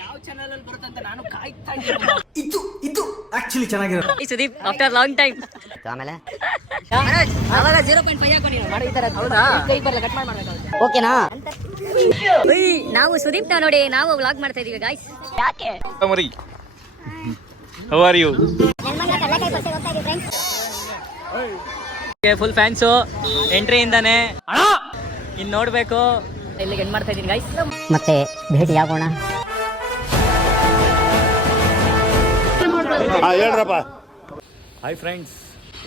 ಯಾವ ಚಾನೆಲ್ ಅಲ್ಲಿ ಬರುತ್ತೆ ಅಂತ ನಾನು ಕಾಯ್ತಾ ಇದ್ದೀನಿ. ಇದು ಆಕ್ಚುಲಿ ಚೆನ್ನಾಗಿರೋ ಈ ಸುದೀಪ್ ಆಫ್ಟರ್ ಲಾಂಗ್ ಟೈಮ್. ಆಮೇಲೆ ಅವಾಗ 0.5 ಹಾಕೋ ನೀನು ಮಾಡಿ ಈ ತರ. ಹೌದಾ? ಕೈ ಬರಲ್ಲ, ಕಟ್ ಮಾಡಿ ಮಾಡಬೇಕಾಗುತ್ತೆ. ಓಕೆನಾ? ನಾವು ಸುದೀಪ್ ನ ನೋಡಿ ನಾವು ವ್ಲಾಗ್ ಮಾಡ್ತಾ ಇದೀವಿ ಗಾಯ್ಸ್. ಯಾಕೆ ಮರಿ how are you? Full fans entry ಇಂದಾನೆ ಇನ್ ನೋಡ್ಬೇಕು. ಇಲ್ಲಿಗೆ ಎಂಡ್ ಮಾಡ್ತಾ ಇದೀನಿ ಗೈಸ್. ಮತ್ತೆ ಭೇಟಿ ಆಗೋಣ. ಹೇಳ್ರಪ್ಪ. Hi friends,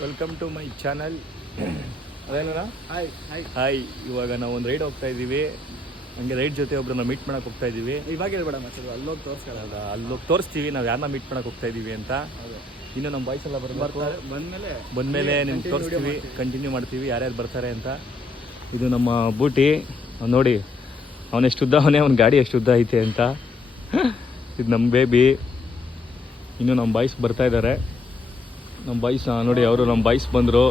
welcome to my channel. ಅದೇನಾ? ಹಾಯ್. ಇವಾಗ ನಾವು ಒಂದು ರೈಡ್ ಹೋಗ್ತಾ ಇದ್ದೀವಿ. ಹಂಗೆ ರೈಡ್ ಜೊತೆ ಒಬ್ರನ್ನ ಮೀಟ್ ಮಾಡಕ್ಕೆ ಹೋಗ್ತಾ ಇದ್ದೀವಿ. ಇವಾಗ ಹೇಳ್ಬೇಡ ಮಚ್ಚದು, ಅಲ್ಲೋಗಿ ತೋರಿಸ್ಕೊಳ್ಳ. ಅಲ್ಲೋಗಿ ತೋರಿಸ್ತೀವಿ ನಾವು ಯಾರನ್ನ ಮೀಟ್ ಮಾಡಕ್ಕೆ ಹೋಗ್ತಾ ಇದ್ದೀವಿ ಅಂತ. ಇನ್ನು ನಮ್ಮ ಬಾಯ್ಸ್ ಎಲ್ಲ ಬರ್ತಾರೆ. ಬಂದಮೇಲೆ ನಿಮ್ಗೆ ತೋರಿಸ್ತೀವಿ, ಕಂಟಿನ್ಯೂ ಮಾಡ್ತೀವಿ ಯಾರ್ಯಾರು ಬರ್ತಾರೆ ಅಂತ. ಇದು ನಮ್ಮ ಬೂಟಿ. ನೋಡಿ ಅವನೆಷ್ಟು ಉದ್ದ ಅವನೇ, ಅವ್ನ ಗಾಡಿ ಎಷ್ಟು ಉದ್ದ ಐತೆ ಅಂತ. ಇದು ನಮ್ಮ ಬೇಬಿ. ಇನ್ನು ನಮ್ಮ ಬಾಯ್ಸ್ ಬರ್ತಾ ಇದ್ದಾರೆ. ನಮ್ಮ ಬಾಯ್ಸ್ ನೋಡಿ, ಅವರು ನಮ್ಮ ಬಾಯ್ಸ್ ಬಂದರು.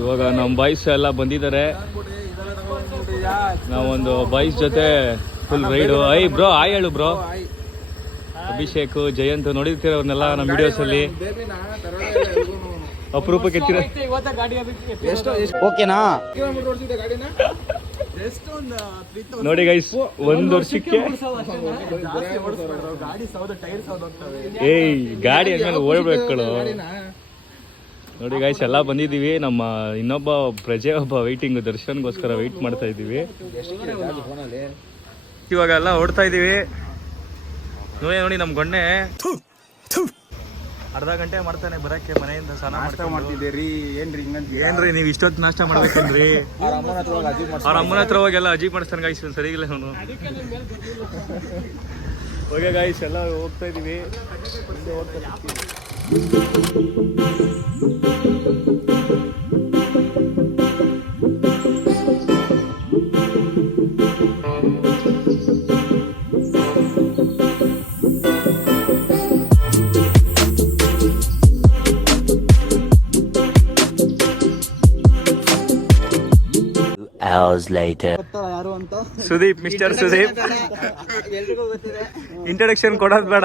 ಇವಾಗ ನಮ್ಮ ಬಾಯ್ಸ್ ಎಲ್ಲ ಬಂದಿದ್ದಾರೆ. ನಾವೊಂದು ಬಾಯ್ಸ್ ಜೊತೆ ಫುಲ್ ರೈಡು. ಬ್ರೋ ಆಯ್ ಹೇಳು ಬ್ರೋ. ಅಭಿಷೇಕ್, ಜಯಂತ್ ನೋಡಿರ್ತೀರ ಅವ್ರನ್ನೆಲ್ಲ ನಮ್ಮ ವಿಡಿಯೋಸಲ್ಲಿ. ಅಪರೂಪಕ್ಕೆ ಓಕೆನಾ? ನೋಡಿ ಗೈಸ್, ಒಂದು ವರ್ಷಕ್ಕೆ ಗಾಡಿ ಹಂಗಂದ್ರೆ ಓಡ್ಬೇಕಳು. ನೋಡಿ ಗೈಸ್, ಎಲ್ಲ ಬಂದಿದ್ದೀವಿ. ನಮ್ಮ ಇನ್ನೊಬ್ಬ ಪ್ರಜೆ ಒಬ್ಬ ವೈಟಿಂಗ್, ದರ್ಶನ್ಗೋಸ್ಕರ ವೆಯ್ಟ್ ಮಾಡ್ತಾ ಇದ್ದೀವಿ. ಇವಾಗ ಎಲ್ಲ ಓಡ್ತಾ ಇದ್ದೀವಿ. ನೋಡಿ ನಮ್ಮ ಗೊಣ್ಣೆ ಅರ್ಧ ಗಂಟೆ ಮಾಡ್ತಾನೆ ಬರಕ್ಕೆ ಮನೆಯಿಂದ. ಸ್ನಾನ ಮಾಡ್ತಿದ್ದೀರಿ ಏನ್ರಿ ನೀವು ಇಷ್ಟೊತ್ತು ನಾಷ್ಟ ಮಾಡ್ಬೇಕಂದ್ರಿ? ಅವ್ರ ಅಮ್ಮನ ಹತ್ರ ಹೋಗಿ ಎಲ್ಲ ಅಜೀಬ್ ಮಾಡಿಸ್ತಾನೆ ಗಾಯ್ಸ್. ಸರಿಗಿಲ್ಲ ಅವನು. ಓಕೆ ಗಾಯ್ಸ್, ಎಲ್ಲ ಹೋಗ್ತಾ ಇದೀವಿ. ಯಾರು ಅಂತ ಸುದೀಪ್, ಮಿಸ್ಟರ್ ಸುದೀಪ್. ಇಂಟ್ರೊಡಕ್ಷನ್ ಕೊಡೋದು ಬೇಡ.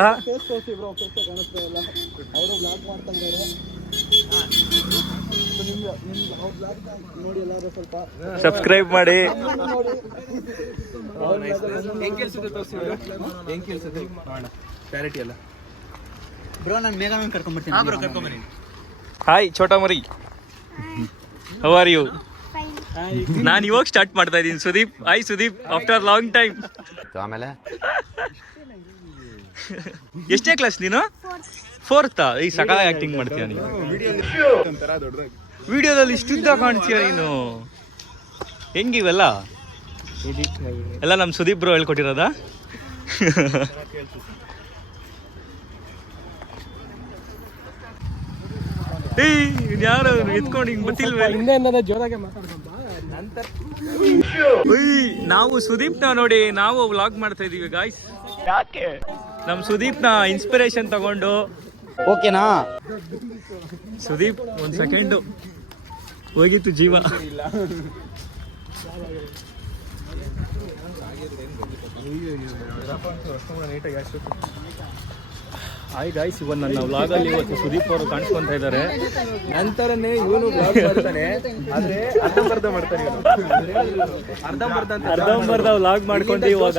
ಸಬ್ಸ್ಕ್ರೈಬ್ ಮಾಡಿ. ಬ್ರೋ, ನಾನು ಮೇಘ ಕರ್ಕೊಂಡ್ಬರ್ತೀನಿ. ಹಾಯ್ ಛೋಟಾ ಮರಿ, ಹೌ ಆರ್ ಯು? ನಾನು ಇವಾಗ ಸ್ಟಾರ್ಟ್ ಮಾಡ್ತಾ ಇದ್ದೀನಿ. Sudeep, hi Sudeep after long time. ಆಮೇಲೆ ಎಷ್ಟೇ ಕ್ಲಾಸ್ ನೀನು? ಫೋರ್ತಾ? ಈ ಸಕಾಲ ಆಕ್ಟಿಂಗ್ ಮಾಡ್ತೀಯ ನೀನು. ವಿಡಿಯೋದಲ್ಲಿ ಇಷ್ಟುದ್ದ ಕಾಣ್ತೀಯ ನೀನು. ಹೆಂಗಿವೆಲ್ಲ ಎಲ್ಲ ನಮ್ಮ ಸುದೀಪ್ ಬ್ರೋ ಹೇಳ್ಕೊಟ್ಟಿರೋದಾ? ಯಾರು ಎತ್ಕೊಂಡು ಹಿಂಗ್ ಗೊತ್ತಿಲ್ವೇ? ನಾವು ಸುದೀಪ್ ನ ನೋಡಿ ನಾವು ವ್ಲಾಗ್ ಮಾಡ್ತಾ ಇದೀವಿ ಗಾಯ್ಸ್. ಯಾಕೆ? ನಮ್ ಸುದೀಪ್ ನ ಇನ್ಸ್ಪಿರೇಷನ್ ತಗೊಂಡು. ಓಕೆನಾ? ಸುದೀಪ್ ಒಂದ್ ಸೆಕೆಂಡ್ ಹೋಗಿತ್ತು ಜೀವ. ಹಾಯ್ ಗಾಯ್ಸ್, ಇವತ್ತು ನನ್ನ ವ್ಲಾಗಲ್ಲಿ ಇವತ್ತು ಸುದೀಪ್ ಅವರು ಕಾಣಿಸ್ಕೊಂತ ಇದ್ದಾರೆ. ನಂತರನೇ ಇವನು ವ್ಲಾಗ್ ಮಾಡ್ತಾನೆ, ಆದ್ರೆ ಅರ್ಧಂಬರ್ಧ ಮಾಡ್ತಾನೆ. ಅರ್ಧಂಬರ್ಧ ವ್ಲಾಗ್ ಮಾಡ್ಕೊಂಡು ಇವಾಗ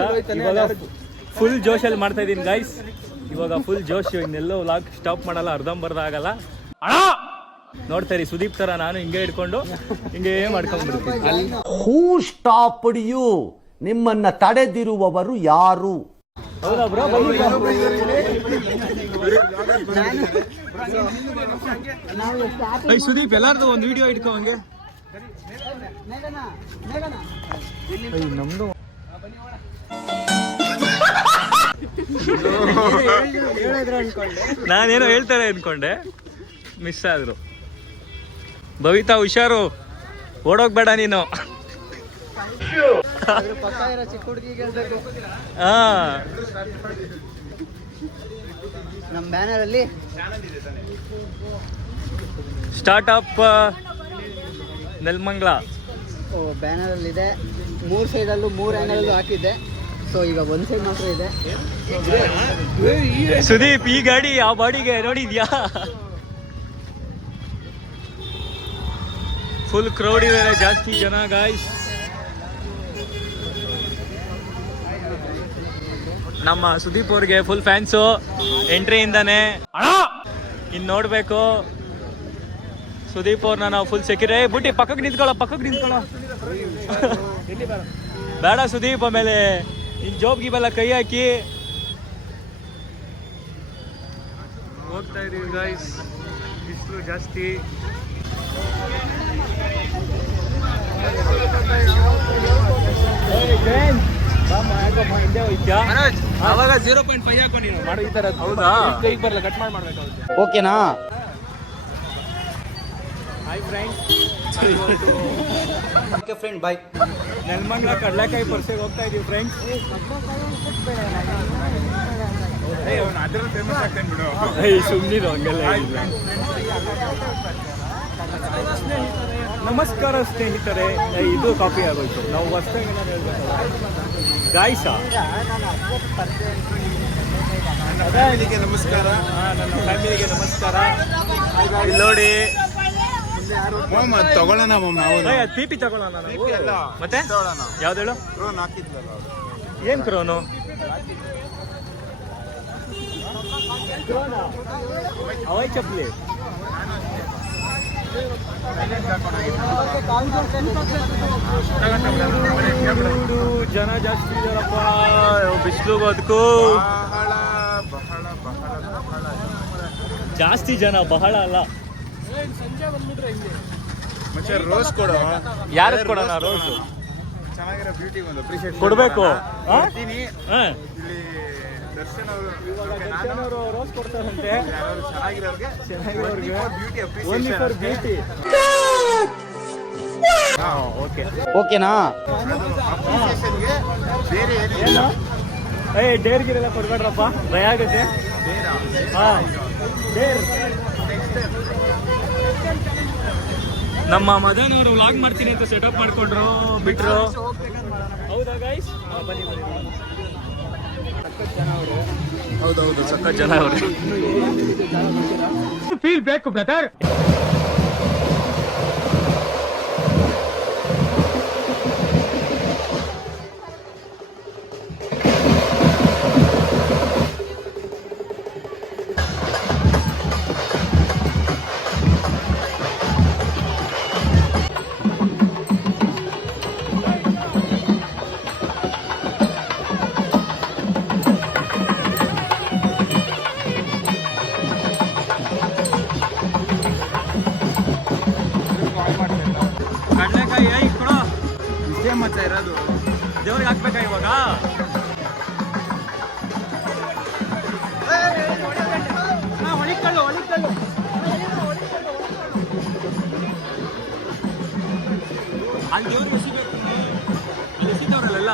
ಫುಲ್ ಜೋಶಲ್ಲಿ ಮಾಡ್ತಾ ಇದೀನಿ ಗಾಯ್ಸ್. ಇವಾಗ ಫುಲ್ ಜೋಶ್. ಇನ್ನೆಲ್ಲೋ ವ್ಲಾಗ್ ಸ್ಟಾಪ್ ಮಾಡಲ್ಲ, ಅರ್ಧಂಬರ್ಧ ಆಗಲ್ಲ. ನೋಡ್ತಾ ಇರಿ ಸುದೀಪ್ ತರ ನಾನು ಹಿಂಗೆ ಹಿಡ್ಕೊಂಡು ಹಿಂಗೆ ಮಾಡ್ಕೊಂಡ್ಬಿಡ್ತೀನಿ. ಹೂ ಸ್ಟಾಪ್ಡ್ ಯು? ನಿಮ್ಮನ್ನ ತಡೆದಿರುವವರು ಯಾರು? ಹೌದಾ ಬ್ರೋ? ಸುದೀಪ್ ಎಲ್ಲಾರ್ದು ಒಂದು ವಿಡಿಯೋ ಇಟ್ಕೋ ಹಂಗೆ. ನಮ್ದು ನಾನೇನೋ ಹೇಳ್ತಾರೆ ಅನ್ಕೊಂಡೆ, ಮಿಸ್ ಆದ್ರು. ಭವಿತಾ ಹುಷಾರು, ಓಡೋಗ್ಬೇಡ ನೀನು. ನಮ್ಮ ಬ್ಯಾನರ್ ಅಲ್ಲಿ ಸ್ಟಾರ್ಟ್ ಅಪ್ ನೆಲಮಂಗಲ ಬ್ಯಾನರ್ ಅಲ್ಲಿ ಇದೆ. 3 ಸೈಡಲ್ಲೂ 3 ಆ್ಯಂಗಲಲ್ಲೂ ಹಾಕಿದ್ದೆ. ಸೊ ಈಗ ಒಂದ್ ಸೈಡ್ ಮಾತ್ರ ಇದೆ. ಸುದೀಪ್ ಈ ಗಾಡಿ ಆ ಬಾಡಿಗೆ ನೋಡಿದ್ಯಾ? ಫುಲ್ ಕ್ರೌಡ್ ಇದೆ, ಜಾಸ್ತಿ ಜನ ಗಾಯ್ಸ್. ನಮ್ಮ ಸುದೀಪ್ ಅವ್ರಿಗೆ ಫುಲ್ ಫ್ಯಾನ್ಸು ಎಂಟ್ರಿಯಿಂದಾನೆ. ಇನ್ ನೋಡ್ಬೇಕು ಸುದೀಪ್ ಅವ್ರನ್ನ ನಾವು ಫುಲ್ ಸೆಕ್ಯೂರ್. ಬುಟ್ಟಿ ಪಕ್ಕಕ್ಕೆ ನಿಂತ್ಕೊಳ್ಳೋ ಬೇಡ ಸುದೀಪ್, ಆಮೇಲೆ ನಿನ್ ಜಾಬ್ ಗಿಬೆಲ್ಲ ಕೈ ಹಾಕಿ ಹೋಗ್ತಾ ಇದೀವಿ ಗಾಯ್ಸ್. ಬಿಸಿಲು ಜಾಸ್ತಿ. ಅವಾಗ 0.5 ಹಾಕೋ ನೀನು ಮಾಡೋ ಈ ತರ. ಹೌದಾ? ಕೈ ಬರಲ್ಲ, ಕಟ್ ಮಾಡ್ಬೇಕಾಗುತ್ತೆ. ಓಕೆನಾ? Hi friends, friend boy. Nelamangala ಕಡಲೆಕಾಯಿ ಪರ್ಸೆಗೆ ಹೋಗ್ತಾ ಇದೀವಿ ಫ್ರೆಂಡ್ಸ್. ಅದ್ರ ಫೇಮಸ್ ಆಗ್ತೇನೆ ಬಿಡು. ಸುಮ್ಮನಿರು, ಹಂಗೆಲ್ಲ ಇಲ್ಲ. ನಮಸ್ಕಾರ ಸ್ನೇಹಿತರೆ. ಇದು ಕಾಪಿ ಆಗೋಯ್ತು. ನಾವು ಹೊಸದಾಗಿ ಏನಾದ್ರು ಹೇಳ್ಬೇಕಲ್ಲ ಗಾಯ್ಸ. ಫ್ಯಾಮಿಲಿಗೆ ನಮಸ್ಕಾರ. ನನ್ನ ಫ್ಯಾಮಿಲಿಗೆ ನಮಸ್ಕಾರ. ಇಲ್ಲಿ ನೋಡಿ, ತಗೊಳ್ಳೋಣ ನಾವು. ಅದು ಪಿಪಿ ತಗೊಳ್ಳೋಣ ನಾವು. ಮತ್ತೆ ಯಾವ್ದು ಹೇಳು? ಕ್ರೋನ್ ಹಾಕಿದ್ಲಲ್ಲ ಅವ್ರು. ಏನ್ ಕ್ರೋನು? ಹವಾಯಿ ಚಪ್ಪಲಿ. ಜನ ಜಾಸ್ತಿ ಇದಾರಪ್ಪ, ಬಿಸಿಲು ಅದಕ್ಕೂ ಜಾಸ್ತಿ ಜನ. ಬಹಳ ಅಲ್ಲ, ಮತ್ತೆ ರೋಸ್ ಕೊಡೋ. ಯಾರು ಕೊಡೋಣ ರೋಸ್? ಚೆನ್ನಾಗಿರೋ ಬ್ಯೂಟಿ ಒಂದು ಅಪ್ರಿಷಿಯೇಟ್ ಕೊಡ್ಬೇಕು. ಇಲ್ಲಿ ದರ್ಶನ್ ಅವರು ರೋಸ್ ಕೊಡ್ತಾರಂತೆ ಚೆನ್ನಾಗಿರೋರಿಗೆ beauty only for beauty. Okay, ಓಕೆನಾ? ಅಪ್ರಿಸಿಯೇಷನ್ಗೆ ಬೇರೆ ಏನು ಡೇರ್ಗಿರೆಲ್ಲ ಕೊಡ್ಬೇಡ್ರಪ್ಪ, ಭಯ ಆಗುತ್ತೆ. ಹಾ, ಡೇರ್. ನಮ್ಮ ಮದನ್ ಅವರು ವ್ಲಾಗ್ ಮಾಡ್ತೀನಿ ಅಂತ ಸೆಟಪ್ ಮಾಡ್ಕೊಂಡ್ರು, ಬಿಟ್ರು. ಹೌದಾ ಗೈಸ್? ಬನ್ನಿ ಬನ್ನಿ. ಹೌದೌದು, ಸಖತ್ ಜನ ಅವ್ರೆ. ಫೀಲ್ ಬೇಕು ಬ್ರದರ್. ಕಡಲೆಕಾಯಿ ಕೊಡೋ. ಇಷ್ಟೇ ಮಚ್ಚ ಇರೋದು. ದೇವ್ರಿಗೆ ಹಾಕ್ಬೇಕಾ ಇವಾಗ? ಅಲ್ಲಿ ದೇವ್ರಿಗೆ ಎಸಿಬೇಕು, ಅಲ್ಲಿ ಎಸಿದವ್ರಲ್ಲೆಲ್ಲ.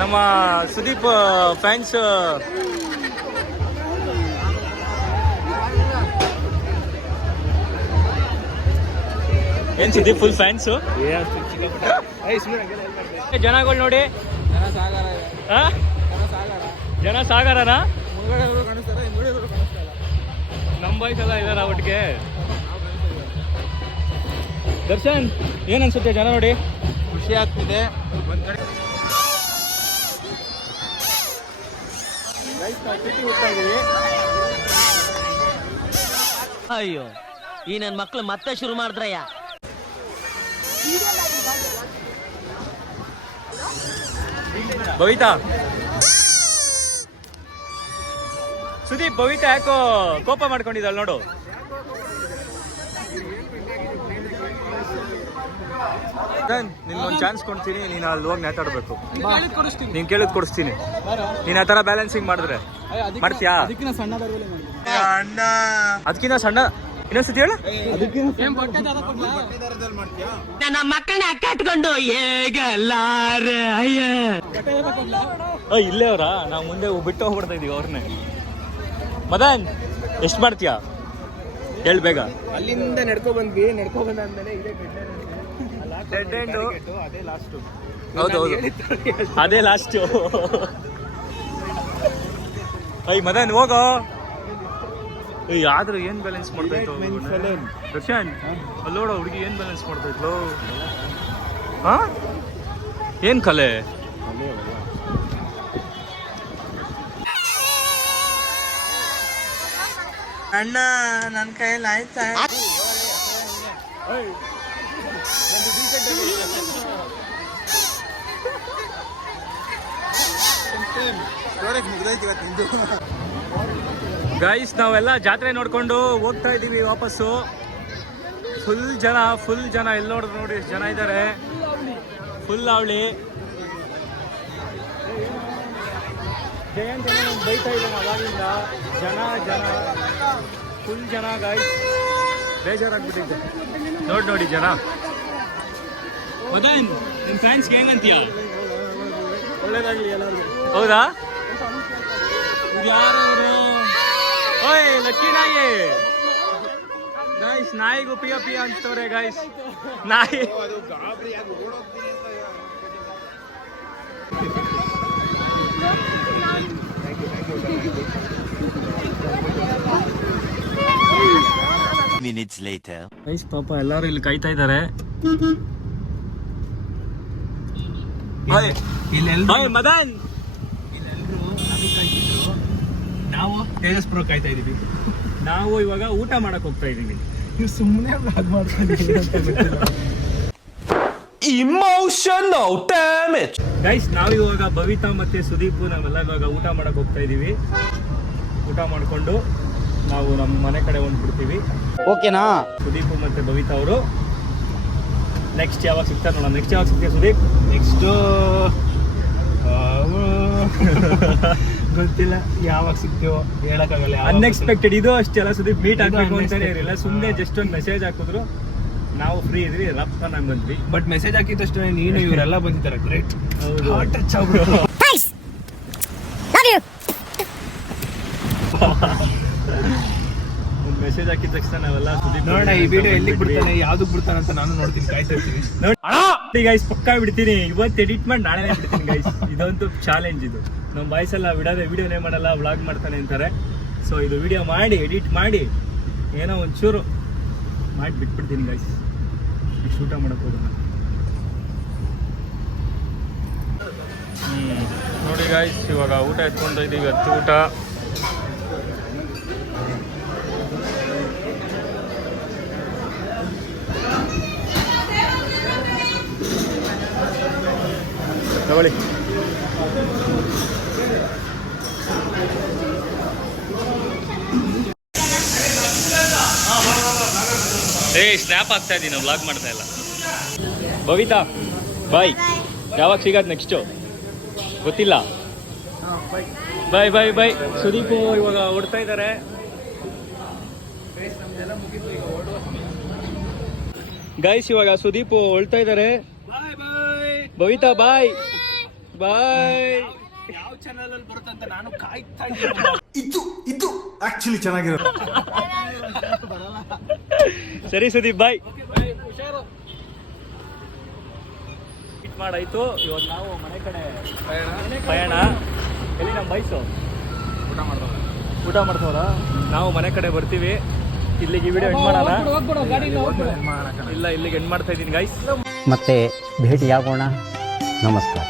ನಮ್ಮ ಸುದೀಪ್ ಫ್ಯಾನ್ಸ್ ಏನ್ ಸುದೀಪ್ ಫುಲ್ ಫ್ಯಾನ್ಸು. ಜನಗಳು ನೋಡಿ, ಜನ ಸಾಗರನಾ? ನಮ್ಮ ಬಾಯ್ಸ್ ಎಲ್ಲ ಇದಾರ ಒಟ್ಟಿಗೆ. ದರ್ಶನ್, ಏನ್ ಅನ್ಸುತ್ತೆ ಜನ ನೋಡಿ? ಖುಷಿ ಆಗ್ತಿದೆ. ಒಂದ್ ಕಡೆ ಅಯ್ಯೋ, ಈ ನನ್ನ ಮಕ್ಳು ಮತ್ತೆ ಶುರು ಮಾಡಿದ್ರಯ್ಯ. ಭವಿತಾ, ಸುದೀಪ್ ಭವಿತಾ ಯಾಕೋ ಕೋಪ ಮಾಡ್ಕೊಂಡಿದ್ದಾಳೆ ನೋಡು. ನಿನ್ಗೊಂದು ಚಾನ್ಸ್ ಕೊಡ್ತೀನಿ, ನೀನು ಅಲ್ಲಿ ಹೋಗಿ ಮಾತಾಡ್ಬೇಕು. ನೀನು ಕೇಳಿದ್ ಕೊಡಿಸ್ತೀನಿ. ನೀನು ಆ ಥರ ಬ್ಯಾಲೆನ್ಸಿಂಗ್ ಮಾಡಿದ್ರೆ ಮಾಡ್ತೀಯಾ? ಅದಕ್ಕಿಂತ ಸಣ್ಣ ಇನ್ನೊಂದ್ಸತಿ ಹೇಳ. ನನ್ನ ಮಕ್ಕಳನ್ನ ಕಟ್ಕೊಂಡು ಹೇಗಲ್ಲಾರೆ ಇಲ್ಲೇ ಅವ್ರ ನಾವು ಮುಂದೆ ಬಿಟ್ಟು ಹೋಗ್ಬಿಡ್ತಾ ಇದೀವಿ ಅವ್ರನ್ನೇ. ಮದನ್ ಎಷ್ಟು ಮಾಡ್ತೀಯಾ ಹೇಳಿ ಬೇಗ. ಅಲ್ಲಿಂದ ನಡ್ಕೊ ಬಂದ್ಮೇಲೆ ಇದೇ ಡೆಡ್ ಎಂಡು. ಅದೇ ಲಾಸ್ಟ್. ಹೌದೌದು ಅದೇ ಲಾಸ್ಟ್. ಮದನ್ ಹೋಗೋ. ಆದ್ರೂ ಏನ್ ಬ್ಯಾಲೆನ್ಸ್ ಮಾಡ್ತಾಯಿತ್ತು ದರ್ಶನ್, ಅಲ್ಲೋಡ ಹುಡುಗಿ ಏನ್ ಬ್ಯಾಲೆನ್ಸ್ ಮಾಡ್ತಾಯಿದ್ಲು. ಹಾ ಏನ್ ಕಲೆ. ಅಣ್ಣ ನನ್ನ ಕೈಯಲ್ಲಿ ಆಯ್ತಾ? ಗೈಸ್ ನಾವೆಲ್ಲ ಜಾತ್ರೆ ನೋಡ್ಕೊಂಡು ಹೋಗ್ತಾ ಇದೀವಿ ವಾಪಸ್ಸು. ಫುಲ್ ಜನ ಎಲ್ಲಿ ನೋಡಿದ್ರು ನೋಡಿ ಎಷ್ಟು ಜನ ಇದ್ದಾರೆ. ಫುಲ್ ಅವಳಿ. ಜಯಂತ್ ಬೈತಾ ಇದ್ದಾನೆ ಅವಾಗಿಂದ. ಜನ ಫುಲ್ ಜನ ಗೈಸ್, ಬೇಜಾರಾಗ್ಬಿಟ್ಟಿದ್ದೆ ನೋಡಿ ಜನ. ಮದನ್ ನಿನ್ ಫ್ಯಾನ್ಸ್ಗೆ ಹೆಂಗಂತೀಯ? ಒಳ್ಳೇದಾಗ್ಲಿ ಎಲ್ಲರಿಗೂ. ಹೌದಾ? ಯಾರು ಓಯ್ ಲಕ್ಕಿ ನಾಯಿ. ಗೈಸ್ ನಾಯಿಗೂ ಪಿಯ ಅಂತವ್ರೆ ಗೈಸ್. ನಾಯಿ minutes later. ಗೈಸ್ ಪಾಪ ಎಲ್ಲರೂ ಇಲ್ಲಿ ಕಾಯ್ತಾ ಇದ್ದಾರೆ. ಮದನ್ ನಾವು ತೇಜಸ್ ಪ್ರೋ ಕಾಯ್ತಾ ಇದೀವಿ. ನಾವು ಇವಾಗ ಊಟ ಮಾಡಕ್ ಹೋಗ್ತಾ ಇದೀವಿ. ನೀವು ಸುಮ್ಮನೆ Emotional damage. ಗೈಸ್ ನಾವಿವಾಗ ಬವಿತಾ ಮತ್ತೆ ಸುದೀಪ್ ನಾವೆಲ್ಲ ಇವಾಗ ಊಟ ಮಾಡಕ್ ಹೋಗ್ತಾ ಇದೀವಿ. ಊಟ ಮಾಡ್ಕೊಂಡು ನಾವು ನಮ್ಮ ಮನೆ ಕಡೆ ಹೊಂದ್ಬಿಡ್ತೀವಿ. ಓಕೆನಾ? ಸುದೀಪ್ ಮತ್ತೆ ಬವಿತಾ ಅವರು ನೆಕ್ಸ್ಟ್ ಯಾವಾಗ ಸಿಗ್ತಾರೆ ನೋಡೋಣ. ನೆಕ್ಸ್ಟ್ ಯಾವಾಗ ಸಿಗ್ತೀವಿ ಸುದೀಪ್? ನೆಕ್ಸ್ಟು ಗೊತ್ತಿಲ್ಲ ಯಾವಾಗ ಸಿಗ್ತೀವೋ ಹೇಳಕ್ಕಾಗಲ್ಲ. ಅನ್ಎಕ್ಸ್ಪೆಕ್ಟೆಡ್ ಇದು ಅಷ್ಟೆಲ್ಲ. ಸುದೀಪ್ ಮೀಟ್ ಆಗ್ಬೇಕು ಅಂತಾನೆ ಇರಲಿಲ್ಲ, ಸುಮ್ಮನೆ ಜಸ್ಟ್ ಒಂದು ಮೆಸೇಜ್ ಹಾಕಿದ್ರು, ನಾವು ಫ್ರೀ ಇದ್ವಿ, ರಪ್ಪ ನಾನು ಬಂದ್ವಿ. ಬಟ್ ಮೆಸೇಜ್ ಹಾಕಿದ್ದಷ್ಟು ನೀನು ಇವರೆಲ್ಲ ಬಂದಿದ್ದಾರೆ. ಗ್ರೇಟ್. ಹೌದು. ಟಚ್ ಆಗ್ಬಿಟ್ಟು ಒಂದು ಮೆಸೇಜ್ ಹಾಕಿದ ತಕ್ಷಣ ನಾವೆಲ್ಲ ಸುದೀಪ್ ನೋಡ ಈ ವಿಡಿಯೋ ಎಲ್ಲಿ ಬಿಡ್ತಾನೆ, ಯಾವ್ದಕ್ ಬಿಡ್ತಾನೆ ಅಂತ ನಾನು ನೋಡ್ತೀನಿ, ಕಾಯ್ತಾ ಇರ್ತೀನಿ. ನೋಡಿ ಗೈಸ್ ಪಕ್ಕಾ ಬಿಡ್ತೀನಿ ಇವತ್ತು, ಎಡಿಟ್ ಮಾಡಿ ನಾಳೆನೇ ಬಿಡ್ತೀನಿ ಗೈಸ್. ಇದೊಂದು ಚಾಲೆಂಜ್. ಇದು ನಮ್ಮ ಬಾಯ್ಸ್ ಎಲ್ಲ ವಿಡಿಯೋನೇ ಮಾಡಲ್ಲ, ವ್ಲಾಗ್ ಮಾಡ್ತಾನೆ ಅಂತಾರೆ. ಸೊ ಇದು ವಿಡಿಯೋ ಮಾಡಿ ಎಡಿಟ್ ಮಾಡಿ ಏನೋ ಒಂಚೂರು ಮಾಡಿ ಬಿಟ್ಬಿಡ್ತೀನಿ ಗೈಸ್. ಇಷ್ಟು ಊಟ ಮಾಡಕ್ಕೆ ಹೋಗೋಣ. ನೋಡಿ ಗೈಸ್ ಇವಾಗ ಊಟ ಎತ್ಕೊಂಡು ಇದ್ದೀವಿ. ಹತ್ತು ಊಟ ತಗೊಳ್ಳಿ. ಸ್ನ್ಯಾಪ್ ಆಗ್ತಾ ಇದ್ದೀನಿ, ವ್ಲಾಗ್ ಮಾಡ್ತಾ ಇಲ್ಲ. ಬವಿತಾ ಬಾಯ್, ಯಾವಾಗ ಸಿಗೋದು ನೆಕ್ಸ್ಟು ಗೊತ್ತಿಲ್ಲ. ಬಾಯ್. ಸುದೀಪ್ ಇವಾಗ ಓಡ್ತಾ ಇದ್ದಾರೆ. ಗೈಸ್ ಇವಾಗ ಸುದೀಪ್ ಹೊಳ್ತಾ ಇದ್ದಾರೆ. ಬವಿತಾ ಬಾಯ್. ಯಾವ ಚಾನಲ್ ಅಲ್ಲಿ ಬರುತ್ತಂತ ನಾನು ಕಾಯ್ತಾ ಇದ್ದೀನಿ. ಇದು ಆಕ್ಚುಲಿ ಚೆನ್ನಾಗಿರೋದು. ಸರಿ ಸುದೀಪ್ ಬಾಯ್. ಮೀಟ್ ಮಾಡಾಯ್ತು. ಇವಾಗ ನಾವು ಮನೆ ಕಡೆ ಪಯಣ. ಎಲ್ಲಿ ನಮ್ಮ ಬೈಸು ಊಟ ಮಾಡ್ತವ್ರ. ನಾವು ಮನೆ ಕಡೆ ಬರ್ತೀವಿ. ಇಲ್ಲಿಗೆ ಈ ವಿಡಿಯೋ ಎಂಡ್ ಮಾಡೋಣ. ಇಲ್ಲ ಇಲ್ಲಿಗೆ ಎಂಡ್ ಮಾಡ್ತಾ ಇದ್ದೀನಿ ಗೈಸ್. ಮತ್ತೆ ಭೇಟಿಯಾಗೋಣ. ನಮಸ್ಕಾರ.